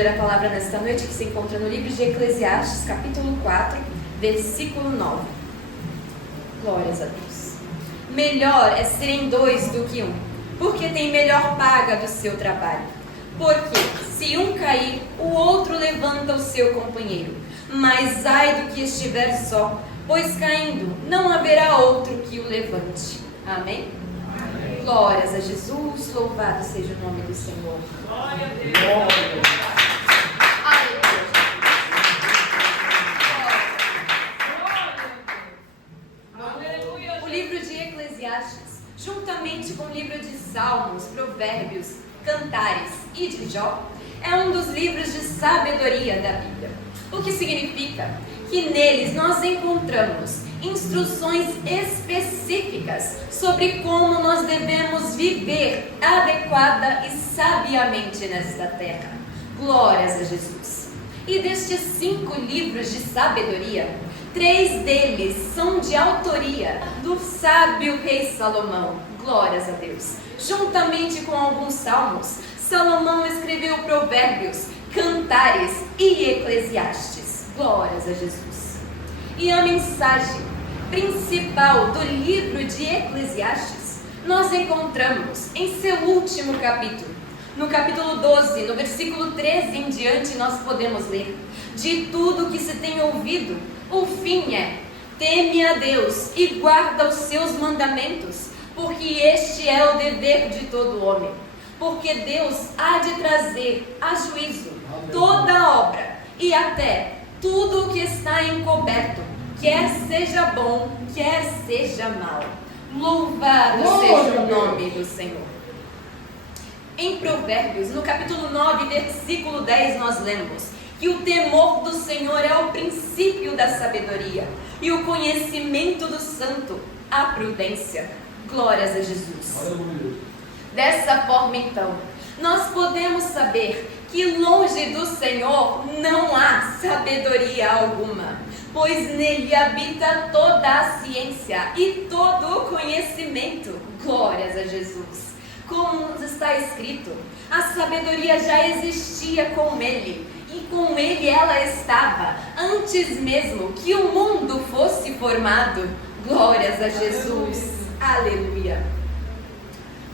ler a palavra nesta noite, que se encontra no livro de Eclesiastes, capítulo 4, versículo 9. Glórias a Deus. Melhor é serem dois do que um, porque tem melhor paga do seu trabalho. Porque se um cair, o outro levanta o seu companheiro. Mas ai do que estiver só, pois caindo não haverá outro que o levante. Amém? Amém. Glórias a Jesus, louvado seja o nome do Senhor. Glória a Deus. Aleluia. O livro de Eclesiastes, juntamente com o livro de Salmos, Provérbios, Cantares e de Jó, é um dos livros de sabedoria da Bíblia. O que significa que neles nós encontramos instruções específicas sobre como nós devemos viver adequada e sabiamente nesta terra. Glórias a Jesus! E destes 5 livros de sabedoria, 3 deles são de autoria do sábio rei Salomão. Glórias a Deus! Juntamente com alguns salmos, Salomão escreveu Provérbios, Cantares e Eclesiastes. Glórias a Jesus! E a mensagem principal do livro de Eclesiastes nós encontramos em seu último capítulo. No capítulo 12, no versículo 13 em diante, nós podemos ler: de tudo que se tem ouvido, o fim é: teme a Deus e guarda os seus mandamentos, porque este é o dever de todo homem. Porque Deus há de trazer a juízo toda obra e até tudo o que está encoberto, quer seja bom, quer seja mal. Louvado seja o nome do Senhor. Em Provérbios, no capítulo 9, versículo 10, nós lemos que o temor do Senhor é o princípio da sabedoria e o conhecimento do santo, a prudência. Glórias a Jesus. Aleluia. Dessa forma, então, nós podemos saber que longe do Senhor não há sabedoria alguma, pois nele habita toda a ciência e todo o conhecimento. Glórias a Jesus! Como nos está escrito, a sabedoria já existia com ele, e com ele ela estava antes mesmo que o mundo fosse formado. Glórias a Jesus! Aleluia!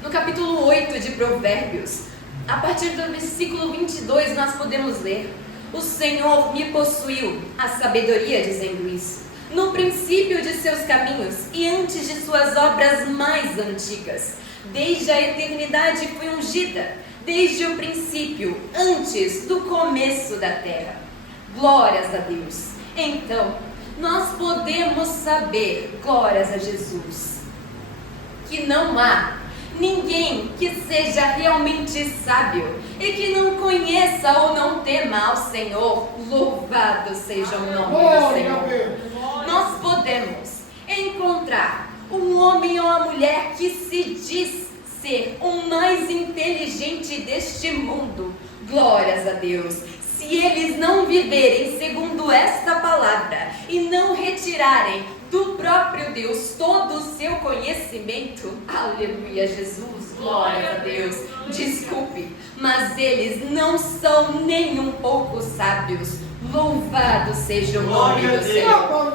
No capítulo 8 de Provérbios, a partir do versículo 22, nós podemos ler: o Senhor me possuiu a sabedoria, dizendo isso, no princípio de seus caminhos e antes de suas obras mais antigas. Desde a eternidade fui ungida, desde o princípio, antes do começo da terra. Glórias a Deus! Então, nós podemos saber, glórias a Jesus, que não há ninguém que seja realmente sábio e que não conheça ou não tema ao Senhor. Louvado seja o nome do Senhor. Nós podemos encontrar um homem ou uma mulher que se diz ser o mais inteligente deste mundo. Glórias a Deus! Se eles não viverem segundo esta palavra e não retirarem do próprio Deus todo o seu conhecimento, aleluia, Jesus, glória a Deus, desculpe, mas eles não são nem um pouco sábios. Louvado seja o nome do Senhor.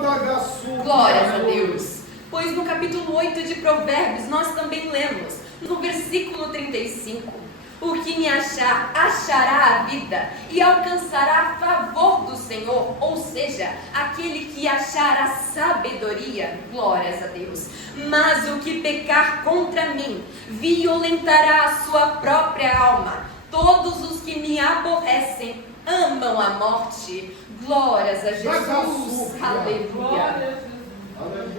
Glórias a Deus. Pois no capítulo 8 de Provérbios nós também lemos, no versículo 35, o que me achar, achará a vida e alcançará favor do Senhor, ou seja, aquele que achar a sabedoria. Glórias a Deus. Mas o que pecar contra mim, violentará a sua própria alma. Todos os que me aborrecem amam a morte. Glórias a Jesus. Aleluia.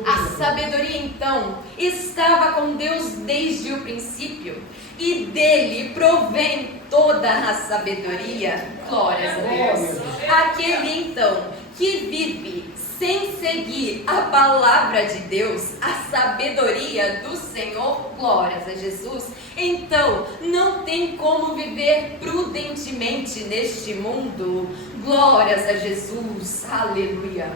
A sabedoria, então, estava com Deus desde o princípio, e dele provém toda a sabedoria. Glórias a Deus. Aquele, então, que vive sem seguir a palavra de Deus, a sabedoria do Senhor, glórias a Jesus, então não tem como viver prudentemente neste mundo. Glórias a Jesus. Aleluia.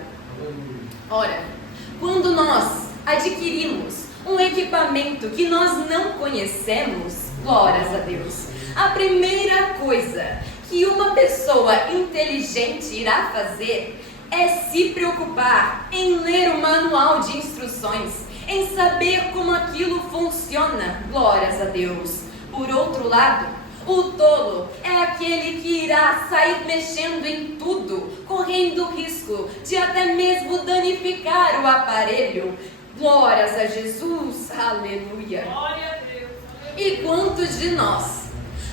Ora, quando nós adquirimos um equipamento que nós não conhecemos, glórias a Deus, a primeira coisa que uma pessoa inteligente irá fazer é se preocupar em ler o manual de instruções, em saber como aquilo funciona. Glórias a Deus. Por outro lado, o tolo é aquele que irá sair mexendo em tudo, correndo risco de até mesmo danificar o aparelho. Glórias a Jesus, aleluia. Glória a Deus. E quantos de nós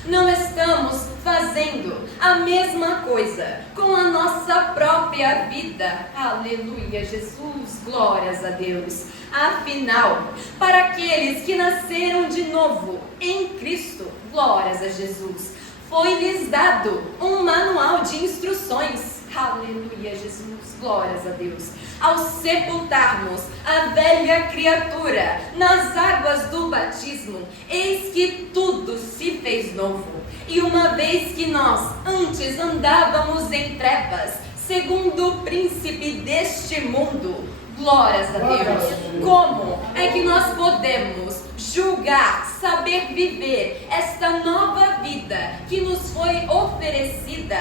não estamos fazendo a mesma coisa com a nossa própria vida? Aleluia, Jesus, glórias a Deus. Afinal, para aqueles que nasceram de novo em Cristo, glórias a Jesus, foi-lhes dado um manual de instruções. Aleluia, Jesus, glórias a Deus. Ao sepultarmos a velha criatura nas águas do batismo, eis que tudo se fez novo. E uma vez que nós antes andávamos em trevas, segundo o príncipe deste mundo, glórias a Deus, como é que nós podemos julgar, saber viver esta nova vida que nos foi oferecida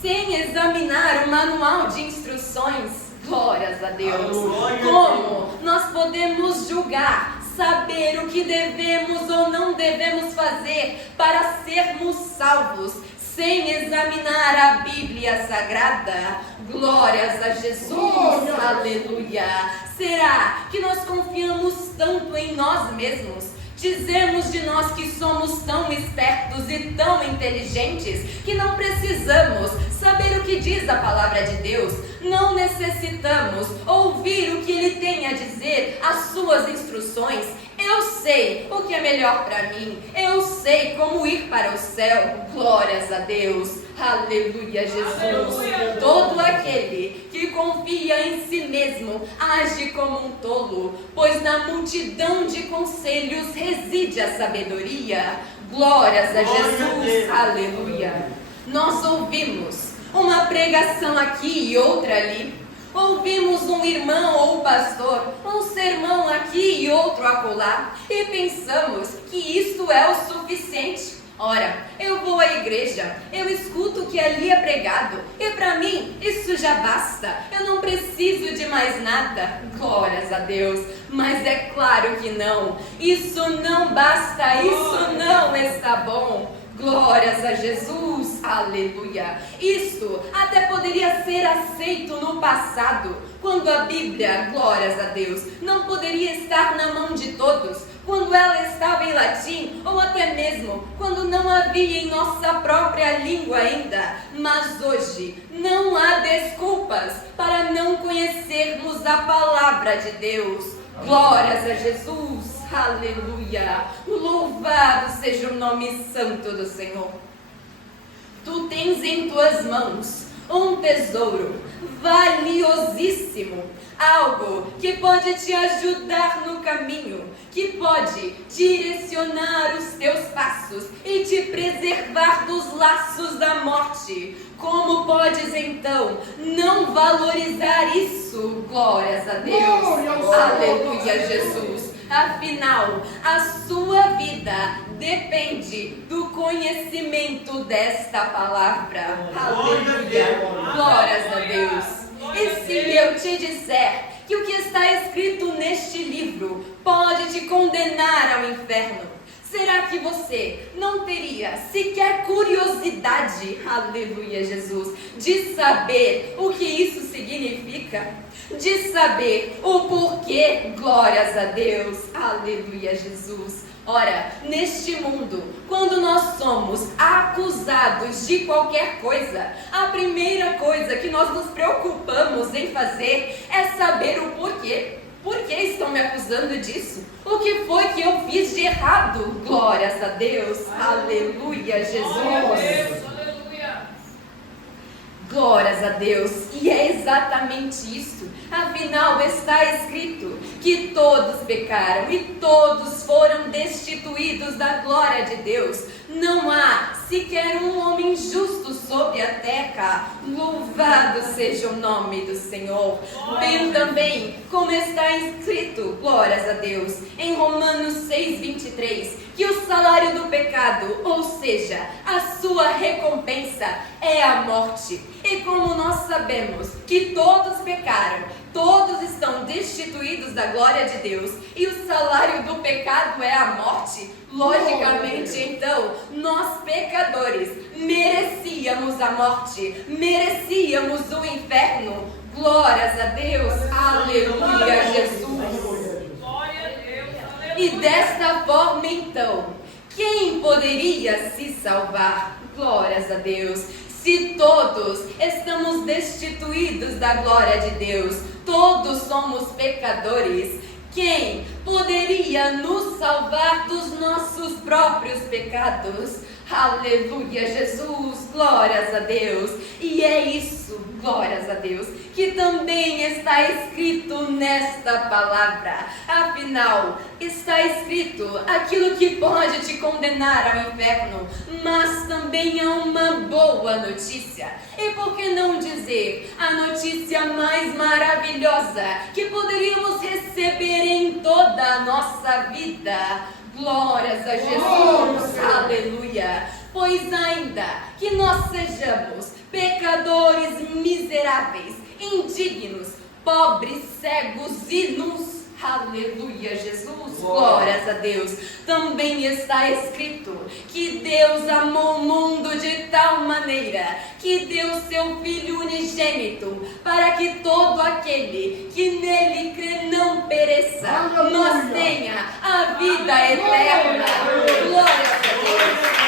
sem examinar o manual de instruções? Glórias a Deus. Como nós podemos julgar, saber o que devemos ou não devemos fazer para sermos salvos, sem examinar a Bíblia Sagrada? Glórias a Jesus, aleluia. Será que nós confiamos tanto em nós mesmos? Dizemos de nós que somos tão espertos e tão inteligentes que não precisamos saber o que diz a palavra de Deus, não necessitamos ouvir o que Ele tem a dizer, as suas instruções. Eu sei o que é melhor para mim, eu sei como ir para o céu. Glórias a Deus, aleluia, Jesus. Aleluia. Todo aquele que confia em si mesmo age como um tolo, pois na multidão de conselhos reside a sabedoria. Glórias a Jesus, aleluia. Nós ouvimos uma pregação aqui e outra ali. Ouvimos um irmão ou pastor, um sermão aqui e outro acolá, e pensamos que isto é o suficiente. Ora, eu vou à igreja, eu escuto o que ali é pregado, e para mim isso já basta, eu não preciso de mais nada. Glórias a Deus, mas é claro que não, isso não basta, isso não está bom. Glórias a Jesus, aleluia. Isso até poderia ser aceito no passado, quando a Bíblia, glórias a Deus, não poderia estar na mão de todos, quando ela estava em latim, ou até mesmo quando não havia em nossa própria língua ainda. Mas hoje não há desculpas para não conhecermos a palavra de Deus. Glórias a Jesus. Aleluia, louvado seja o nome santo do Senhor. Tu tens em tuas mãos um tesouro valiosíssimo, algo que pode te ajudar no caminho, que pode direcionar os teus passos e te preservar dos laços da morte. Como podes então não valorizar isso? Glórias a Deus, aleluia, Jesus. Afinal, a sua vida depende do conhecimento desta palavra. Aleluia, glórias a Deus. E se eu te disser que o que está escrito neste livro pode te condenar ao inferno, será que você não teria sequer curiosidade, aleluia, Jesus, de saber o que isso significa? De saber o porquê, glórias a Deus, aleluia, Jesus. Ora, neste mundo, quando nós somos acusados de qualquer coisa, a primeira coisa que nós nos preocupamos em fazer é saber o porquê. Por que estão me acusando disso? O que foi que eu fiz de errado? Glórias a Deus, aleluia, Jesus. Aleluia. Glórias a Deus, e é exatamente isso. Afinal, está escrito que todos pecaram e todos foram destituídos da glória de Deus. Não há sequer um homem justo sobre a terra. Louvado seja o nome do Senhor. Bem também, como está escrito, glórias a Deus, em Romanos 6:23, que o salário do pecado pecado, ou seja, a sua recompensa é a morte. E como nós sabemos que todos pecaram, todos estão destituídos da glória de Deus, e o salário do pecado é a morte, logicamente, então, nós pecadores merecíamos a morte, merecíamos o inferno. Glórias a Deus, aleluia, Jesus. Glória a Deus, aleluia. E desta forma, então, quem poderia se salvar? Glórias a Deus. Se todos estamos destituídos da glória de Deus, todos somos pecadores, quem poderia nos salvar dos nossos próprios pecados? Aleluia, Jesus, glórias a Deus. E é isso, glórias a Deus, que também está escrito nesta palavra. Afinal, está escrito aquilo que pode te condenar ao inferno, mas também há uma boa notícia. E por que não dizer a notícia mais maravilhosa que poderíamos receber em toda a nossa vida? Glórias a Jesus, aleluia. Pois ainda que nós sejamos pecadores miseráveis, indignos, pobres, cegos e nus, aleluia, Jesus, glórias a Deus. Também está escrito que Deus amou o mundo de tal maneira que deu seu Filho unigênito, para que todo aquele que nele crê não pereça, mas tenha a vida eterna. Glórias a Deus.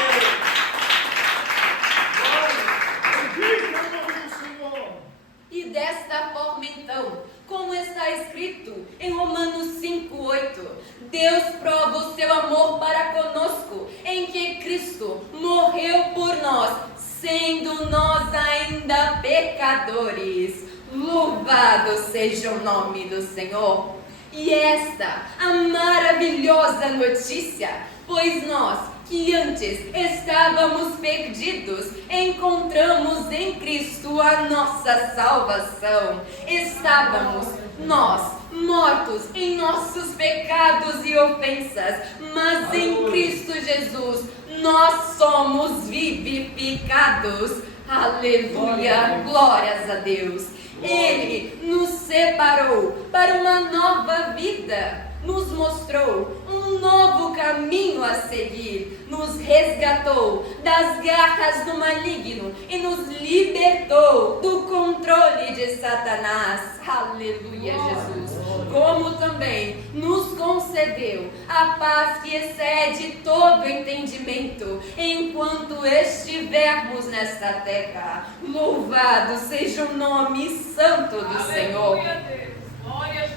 E desta forma, então, como está escrito em Romanos 5:8, Deus prova o seu amor para conosco, em que Cristo morreu por nós, sendo nós ainda pecadores. Louvado seja o nome do Senhor. E esta, a maravilhosa notícia, pois nós, que antes estávamos perdidos, encontramos em Cristo a nossa salvação. Estávamos nós mortos em nossos pecados e ofensas, mas em Cristo Jesus nós somos vivificados. Aleluia, glórias a Deus. Ele nos separou para uma nova vida, nos mostrou um novo caminho a seguir, nos resgatou das garras do maligno e nos libertou do controle de Satanás. Aleluia, Jesus. Como também nos concedeu a paz que excede todo entendimento enquanto estivermos nesta terra. Louvado seja o nome santo do Senhor.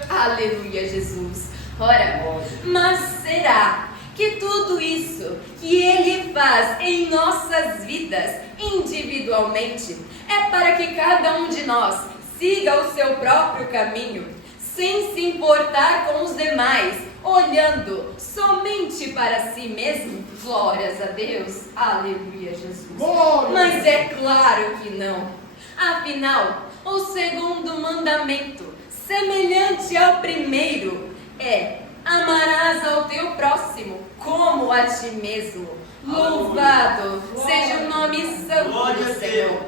Aleluia, Jesus. Ora, mas será que tudo isso que Ele faz em nossas vidas individualmente é para que cada um de nós siga o seu próprio caminho, sem se importar com os demais, olhando somente para si mesmo? Glórias a Deus, aleluia, Jesus. Mas é claro que não. Afinal, o segundo mandamento, semelhante ao primeiro, é: amarás ao teu próximo como a ti mesmo. Louvado seja o nome santo do Senhor.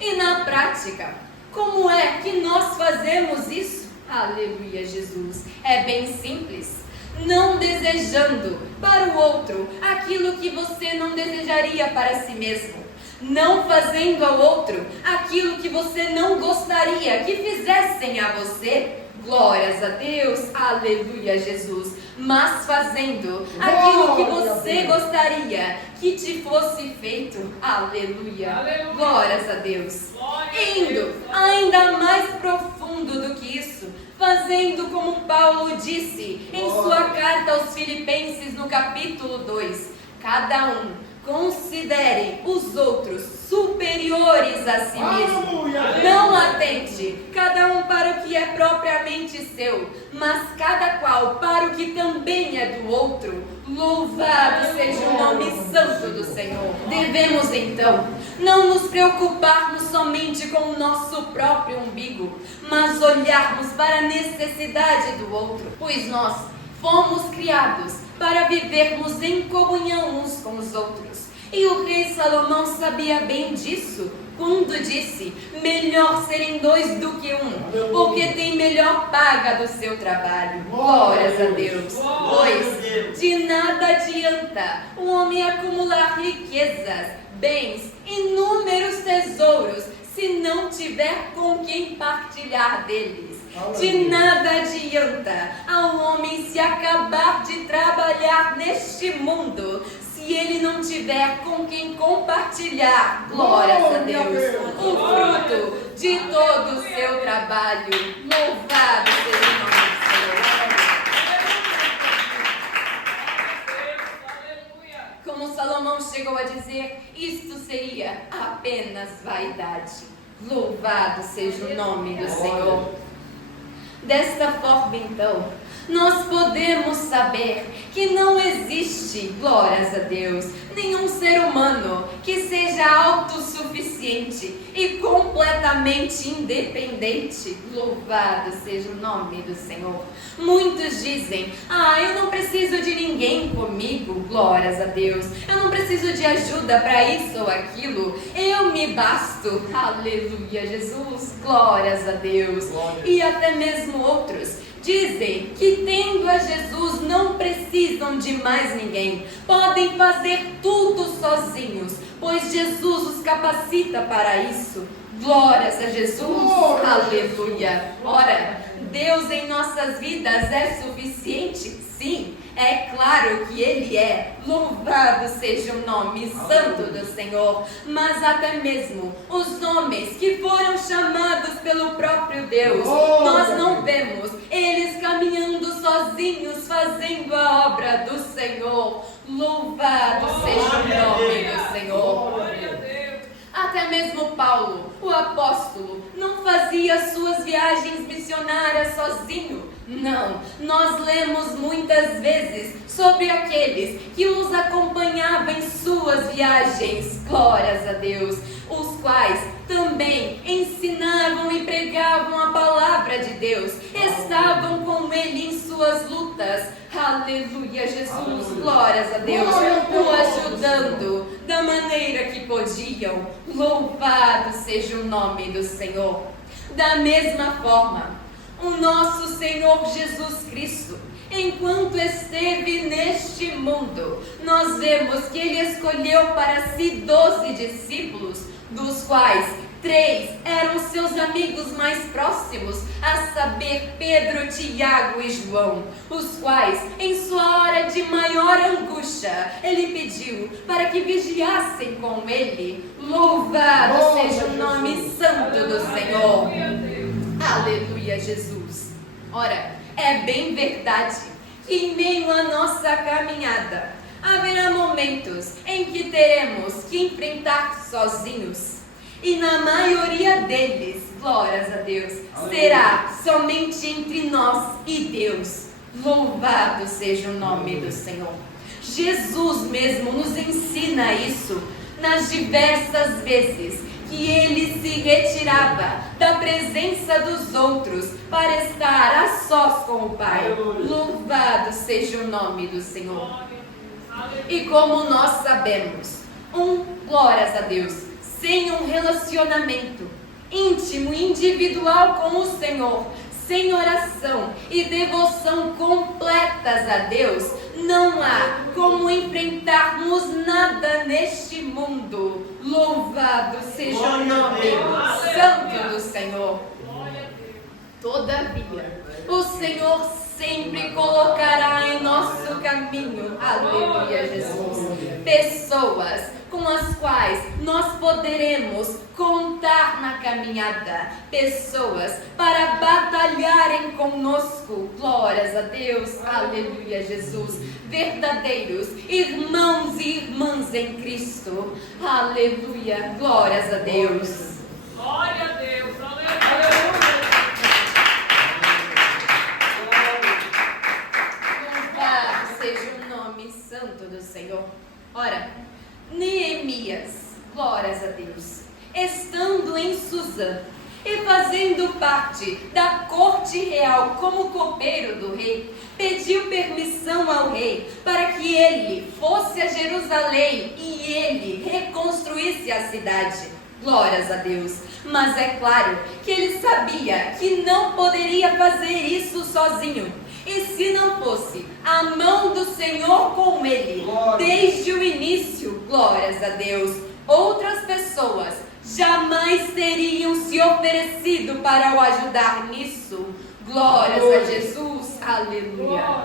E na prática, como é que nós fazemos isso? Aleluia, Jesus. É bem simples. Não desejando para o outro aquilo que você não desejaria para si mesmo. Não fazendo ao outro aquilo que você não gostaria que fizessem a você. Glórias a Deus, aleluia, Jesus. Mas fazendo aquilo que você gostaria que te fosse feito. Aleluia, Aleluia. Glórias a Deus. Glória a Indo Deus. ainda mais profundo do que isso, fazendo como Paulo disse em sua carta aos Filipenses no capítulo 2, cada um considere os outros superiores a si mesmo. Não atente cada um para o que é propriamente seu, mas cada qual para o que também é do outro. Louvado seja o nome santo do Senhor. Devemos então não nos preocuparmos somente com o nosso próprio umbigo, mas olharmos para a necessidade do outro, pois nós fomos criados para vivermos em comunhão uns com os outros. E o rei Salomão sabia bem disso, quando disse: melhor serem dois do que um, porque tem melhor paga do seu trabalho. Glórias a Deus. Pois de nada adianta o homem acumular riquezas, bens, inúmeros tesouros, se não tiver com quem partilhar deles. De nada adianta ao homem se acabar de trabalhar neste mundo, se ele não tiver com quem compartilhar, glórias a Deus, o fruto de todo o seu trabalho. Louvado seja o nome do Senhor. Como Salomão chegou a dizer, isto seria apenas vaidade. Louvado seja o nome do Senhor. Desta forma, então, nós podemos saber que não existe, glórias a Deus, nenhum ser humano que seja autossuficiente e completamente independente. Louvado seja o nome do Senhor. Muitos dizem: eu não preciso de ninguém comigo, glórias a Deus. Eu não preciso de ajuda para isso ou aquilo. Eu me basto. Aleluia, Jesus, glórias a Deus. E até mesmo outros dizem que tendo a Jesus não precisam de mais ninguém, podem fazer tudo sozinhos, pois Jesus os capacita para isso. Glórias a Jesus, aleluia. Ora, Deus em nossas vidas é suficiente? Sim, é claro que Ele é. Louvado seja o nome santo do Senhor. Mas até mesmo os homens que foram chamados pelo próprio Deus, nós não vemos eles caminhando sozinhos, fazendo a obra do Senhor. Louvado seja o nome do Senhor. Até mesmo Paulo, o apóstolo, não fazia suas viagens missionárias sozinho. Não, nós lemos muitas vezes sobre aqueles que os acompanhavam em suas viagens, glórias a Deus, os quais também ensinavam e pregavam a palavra de Deus, estavam com ele em suas lutas. Aleluia, Jesus, glórias a Deus, o ajudando da maneira que podiam. Louvado seja o nome do Senhor. Da mesma forma, o nosso Senhor Jesus Cristo, enquanto esteve neste mundo, nós vemos que Ele escolheu para si 12 discípulos, dos quais 3 eram seus amigos mais próximos, a saber, Pedro, Tiago e João, os quais, em sua hora de maior angústia, Ele pediu para que vigiassem com Ele. Louvado seja o nome santo do Senhor. Aleluia, Jesus. Ora, é bem verdade que em meio à nossa caminhada haverá momentos em que teremos que enfrentar sozinhos. E na maioria deles, glórias a Deus, será somente entre nós e Deus. Louvado seja o nome do Senhor. Jesus mesmo nos ensina isso nas diversas vezes que Ele se retirava da presença dos outros para estar a sós com o Pai. Louvado seja o nome do Senhor. E como nós sabemos, glórias a Deus, sem um relacionamento íntimo e individual com o Senhor, sem oração e devoção completas a Deus, não há como enfrentarmos nada neste mundo. Louvado seja o nome santo do Senhor. Todavia, o Senhor sempre colocará em nosso caminho, aleluia, Jesus, pessoas com as quais nós poderemos contar na caminhada, pessoas para batalharem conosco, glórias a Deus, aleluia, Jesus, verdadeiros irmãos e irmãs em Cristo, aleluia, glórias a Deus. Glória a Deus, aleluia. Seja o nome santo do Senhor. Ora, Neemias, glórias a Deus, estando em Suzã, e fazendo parte da corte real como copeiro do rei, pediu permissão ao rei para que ele fosse a Jerusalém e ele reconstruísse a cidade. Glórias a Deus. Mas é claro que ele sabia que não poderia fazer isso sozinho. E se não fosse a mão do Senhor com ele, desde o início, glórias a Deus, outras pessoas jamais teriam se oferecido para o ajudar nisso. Glórias a Jesus, aleluia.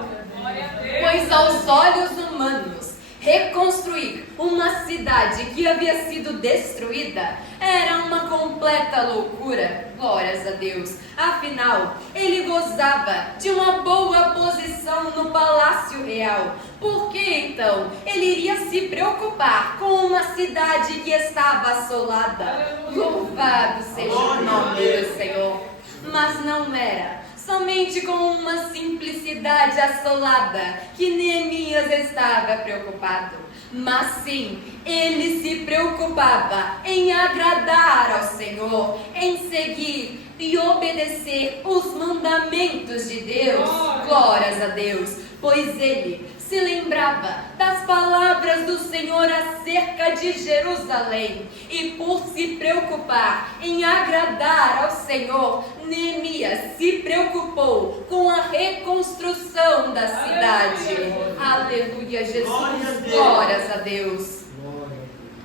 Pois aos olhos humanos, reconstruir uma cidade que havia sido destruída era uma completa loucura. Glórias a Deus. Afinal, ele gozava de uma boa posição no palácio real. Por que então ele iria se preocupar com uma cidade que estava assolada? Louvado seja o nome do Senhor. Mas não era somente com uma simplicidade assolada que Neemias estava preocupado, mas sim, ele se preocupava em agradar ao Senhor, em seguir e obedecer os mandamentos de Deus. Glórias a Deus, pois ele se lembrava das palavras do Senhor acerca de Jerusalém, e por se preocupar em agradar ao Senhor, Neemias se preocupou com a reconstrução da cidade. Aleluia, Jesus, glórias a Deus.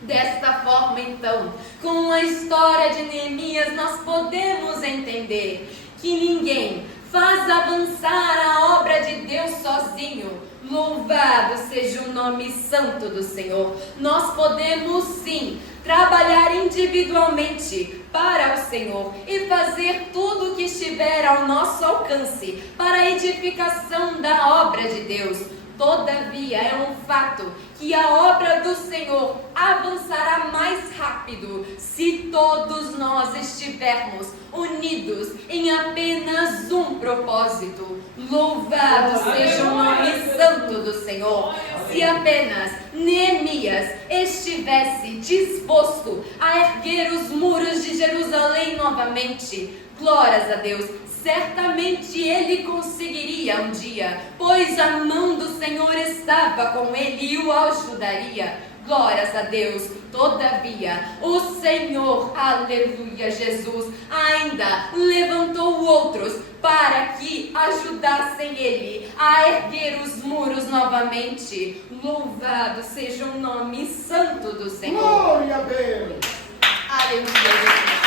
Desta forma, então, com a história de Neemias, nós podemos entender que ninguém faz avançar a obra de Deus sozinho. Louvado seja o nome santo do Senhor. Nós podemos sim trabalhar individualmente para o Senhor e fazer tudo o que estiver ao nosso alcance para a edificação da obra de Deus. Todavia, é um fato que a obra do Senhor avançará mais rápido se todos nós estivermos unidos em apenas um propósito. Louvado seja o nome santo do Senhor. Se apenas Neemias estivesse disposto a erguer os muros de Jerusalém novamente, glórias a Deus, certamente ele conseguiria um dia, pois a mão do Senhor estava com ele e o ajudaria. Glórias a Deus. Todavia, o Senhor, aleluia, Jesus, ainda levantou outros para que ajudassem ele a erguer os muros novamente. Louvado seja o nome santo do Senhor. Glória a Deus. Aleluia, Jesus.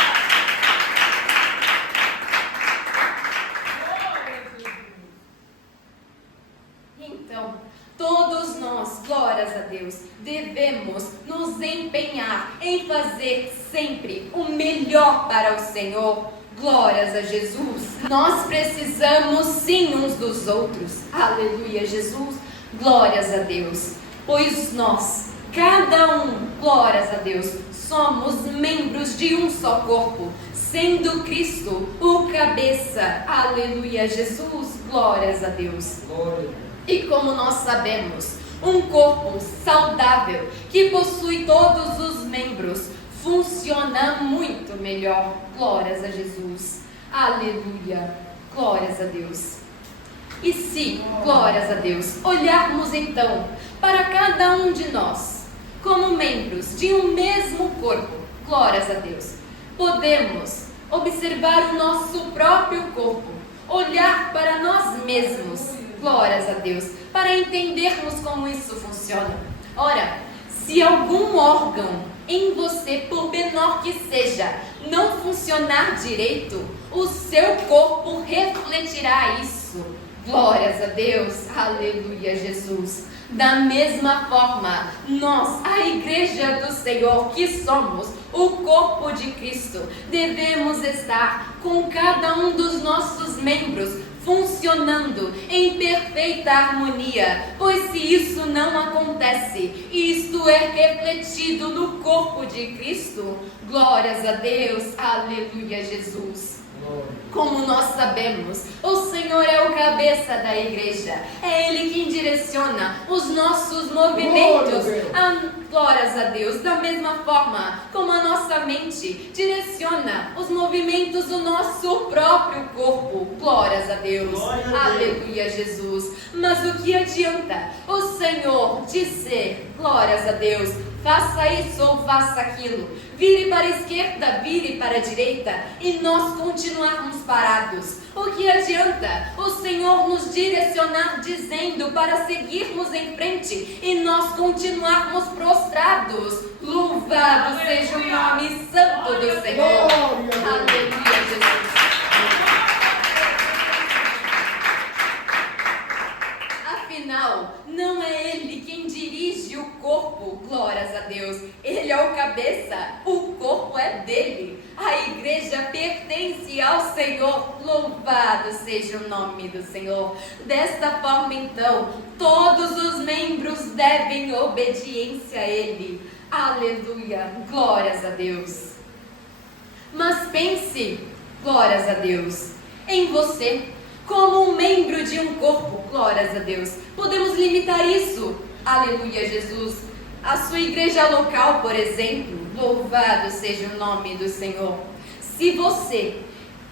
Então, todos nós, glórias a Deus, devemos nos empenhar em fazer sempre o melhor para o Senhor. Glórias a Jesus. Nós precisamos sim uns dos outros. Aleluia, Jesus. Glórias a Deus. Pois nós, cada um, glórias a Deus, somos membros de um só corpo, sendo Cristo o cabeça. Aleluia, Jesus. Glórias a Deus. Glória. E como nós sabemos, um corpo saudável que possui todos os membros funciona muito melhor. Glórias a Jesus. Aleluia. Glórias a Deus. E se, glórias a Deus, olharmos então para cada um de nós como membros de um mesmo corpo, glórias a Deus, podemos observar o nosso próprio corpo, olhar para nós mesmos, glórias a Deus, para entendermos como isso funciona. Ora, se algum órgão em você, por menor que seja, não funcionar direito, o seu corpo refletirá isso. Glórias a Deus, aleluia, Jesus. Da mesma forma, nós, a igreja do Senhor, que somos o corpo de Cristo, devemos estar com cada um dos nossos membros funcionando em perfeita harmonia, pois se isso não acontece, isto é refletido no corpo de Cristo. Glórias a Deus, aleluia, Jesus. Como nós sabemos, o Senhor é o cabeça da igreja. É Ele quem direciona os nossos movimentos. Glórias a Deus. Da mesma forma como a nossa mente direciona os movimentos do nosso próprio corpo. Glórias a Deus. Aleluia, Jesus. Mas o que adianta o Senhor dizer, glórias a Deus, faça isso ou faça aquilo, vire para a esquerda, vire para a direita, e nós continuarmos parados? O que adianta o Senhor nos direcionar dizendo para seguirmos em frente e nós continuarmos prostrados? Louvado seja o nome santo do Senhor. Aleluia, Jesus. Afinal, não é Ele quem dirige o corpo, glórias a Deus. Ele é o cabeça, o corpo é dele. A igreja pertence ao Senhor, louvado seja o nome do Senhor. Desta forma, então, todos os membros devem obediência a Ele. Aleluia, glórias a Deus. Mas pense, glórias a Deus, em você. Como um membro de um corpo, glórias a Deus. Podemos limitar isso, aleluia, Jesus. A sua igreja local, por exemplo, louvado seja o nome do Senhor. Se você,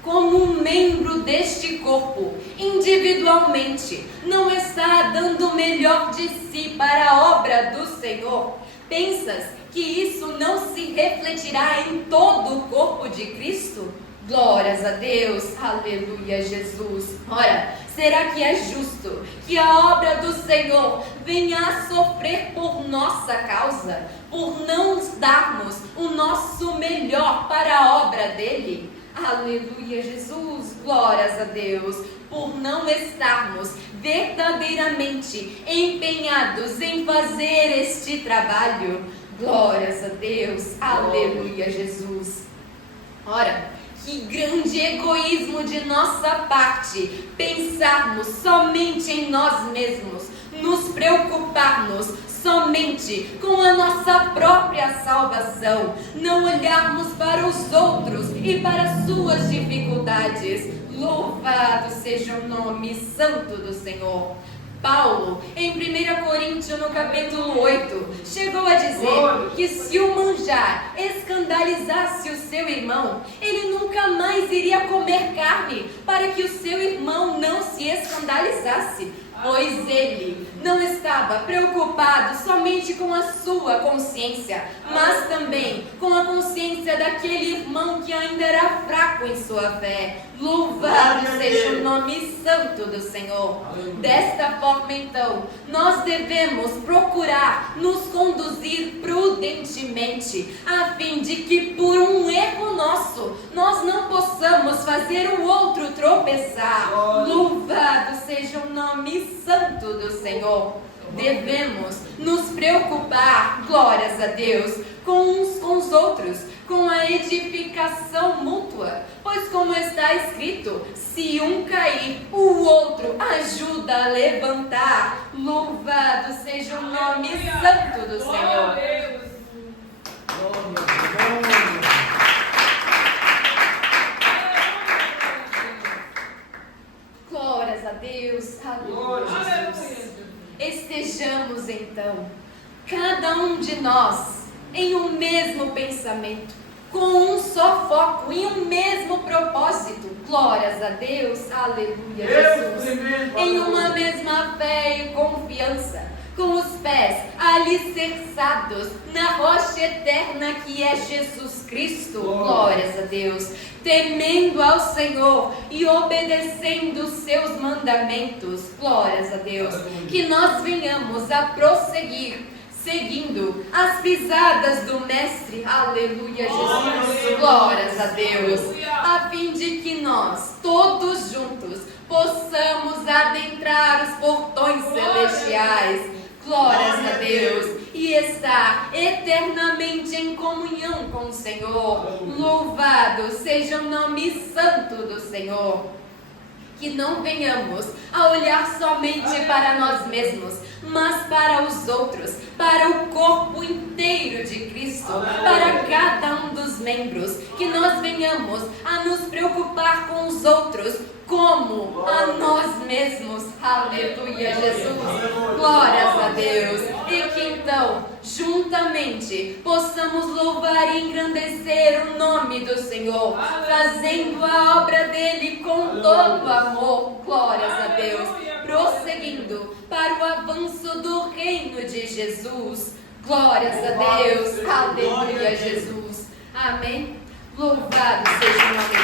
como um membro deste corpo, individualmente, não está dando o melhor de si para a obra do Senhor, pensas que isso não se refletirá em todo o corpo de Cristo? Glórias a Deus, aleluia, Jesus. Ora, será que é justo que a obra do Senhor venha a sofrer por nossa causa, por não darmos o nosso melhor para a obra dele? Aleluia, Jesus, glórias a Deus, por não estarmos verdadeiramente empenhados em fazer este trabalho. Glórias a Deus, aleluia, Jesus. Ora, que grande egoísmo de nossa parte pensarmos somente em nós mesmos, nos preocuparmos somente com a nossa própria salvação, não olharmos para os outros e para suas dificuldades. Louvado seja o nome santo do Senhor. Paulo, em 1 Coríntios, no capítulo 8, chegou a dizer que se o manjar escandalizasse o seu irmão, ele nunca mais iria comer carne, para que o seu irmão não se escandalizasse, pois ele não estava preocupado somente com a sua consciência, mas também com a consciência daquele irmão que ainda era fraco em sua fé. Louvado seja o nome santo do Senhor. Desta forma, então, nós devemos procurar nos conduzir prudentemente, a fim de que por um erro nosso, nós não possamos fazer o outro tropeçar. Louvado seja o nome santo do Senhor. Devemos nos preocupar, glórias a Deus, com uns com os outros, com a edificação mútua, pois como está escrito, se um cair, o outro ajuda a levantar. Louvado seja o nome santo do Senhor. Glórias a Deus, aleluia, Jesus. Estejamos então, cada um de nós, em um mesmo pensamento, com um só foco, em um mesmo propósito. Glórias a Deus, aleluia, Jesus. Em uma mesma fé e confiança, com os pés alicerçados na rocha eterna que é Jesus Cristo. Glórias a Deus. Temendo ao Senhor e obedecendo os seus mandamentos. Glórias a Deus. Que nós venhamos a prosseguir seguindo as pisadas do Mestre, aleluia, Jesus, glórias a Deus, a fim de que nós, todos juntos, possamos adentrar os portões celestiais, glórias a Deus, e estar eternamente em comunhão com o Senhor. Louvado seja o nome santo do Senhor. Que não venhamos a olhar somente para nós mesmos, mas para os outros, para o corpo inteiro de Cristo, para cada um dos membros, que nós venhamos a nos preocupar com os outros como a nós mesmos. Aleluia, Jesus. Glórias a Deus. E que então, juntamente, possamos louvar e engrandecer o nome do Senhor, fazendo a obra dele com todo amor. Glórias a Deus. Prosseguindo para o avanço do reino de Jesus. Glórias a Deus. Aleluia, Jesus. Amém. Louvado seja o nome